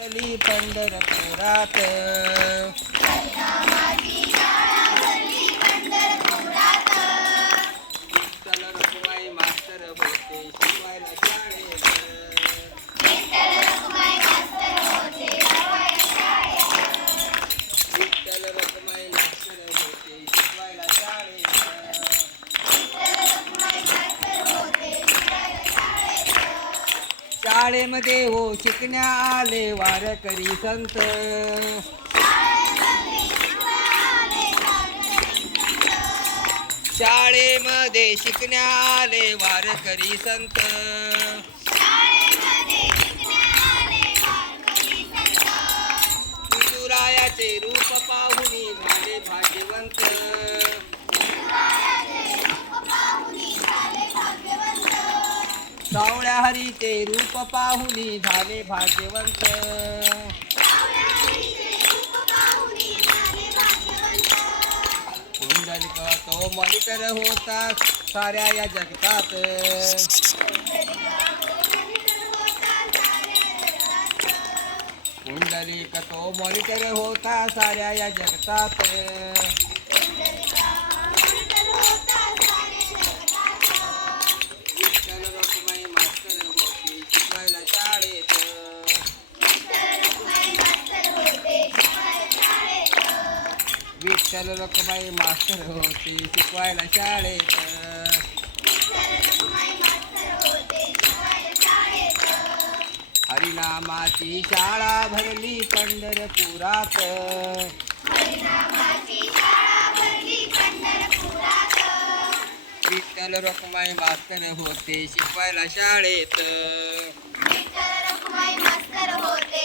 पंढरपुरात. शाळेमध्ये हो शिकण्या आले वारकरी संत. शाळेमध्ये शिकण्या आले वारकरी संत. विदुरायाचे रूप पाहुणी झाले भाग्यवंत. सावळ्या हरी ते रूप पाहुनी झाले भाग्यवंत. कुंडलिक तो मॉनिटर होता साऱ्या या जगतात. कुंडलिक तो मॉनिटर होता साऱ्या या जगतात. विठ्ठल रखुमाई मास्तर होती शिकवायला शाळेत. हरिनामाची शाळा भरली पंढरपुरात. विठ्ठल रखुमाई मास्तर होते शिकवायला शाळेत. मास्तर होते